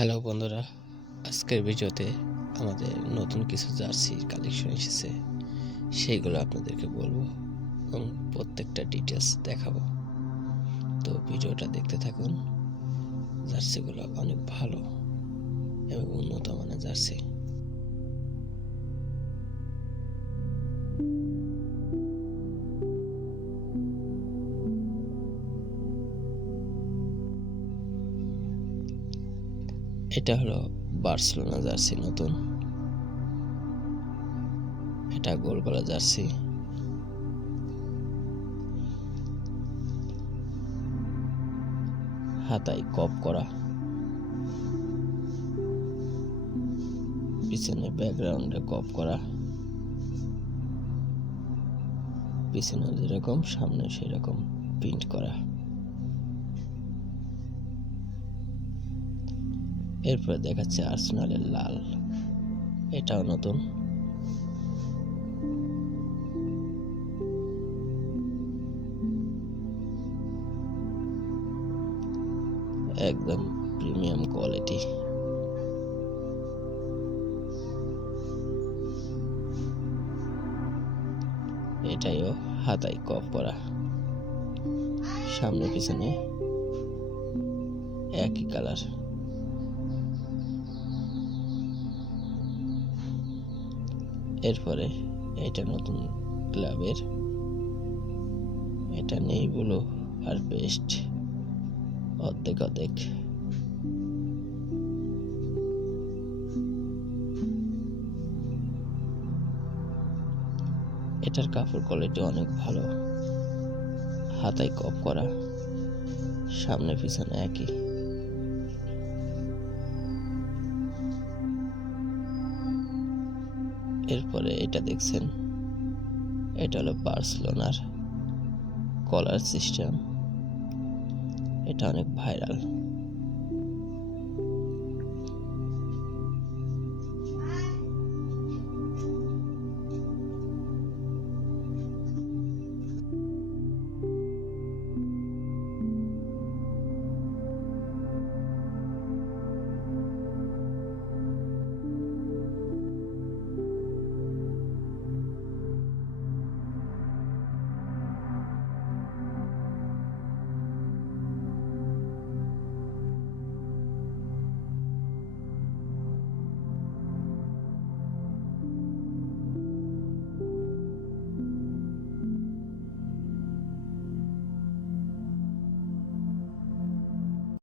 Hello বন্ধুরা, আজকের ভিডিওতে আমাদের নতুন কিছু জার্সির কালেকশন এসেছে, সেইগুলো আপনাদেরকে বলব এবং প্রত্যেকটা ডিটেলস দেখাবো। তো ভিডিওটা দেখতে থাকুন, জার্সিগুলো অনেক ভালো এবং উন্নত মানের জার্সি। এটা হলো বার্সেলোনা জার্সি, নতুন। এটা গোল করা জার্সি। হাতায় কপ করা। পিছনে ব্যাকগ্রাউন্ডে কপ করা। পিছনে যেরকম, সামনে সেরকম প্রিন্ট করা। এরপরে দেখাচ্ছে আর্সেনালের লাল। এটাও নতুন। একদম প্রিমিয়াম কোয়ালিটি। এটাইও হাতায় কপ করা। সামনে পিছনে একই কালার। এরপরে এটা নতুন ক্লাবের এটা নেই বলো, আর বেস্ট অর্ধেক অর্ধেক। এটার কাপড় কোয়ালিটি অনেক ভালো। হাতায় কপ করা, সামনে পিছনে একই। এরপরে এটা দেখছেন এটা হলো বার্সেলোনার কলার সিস্টেম। এটা অনেক ভাইরাল।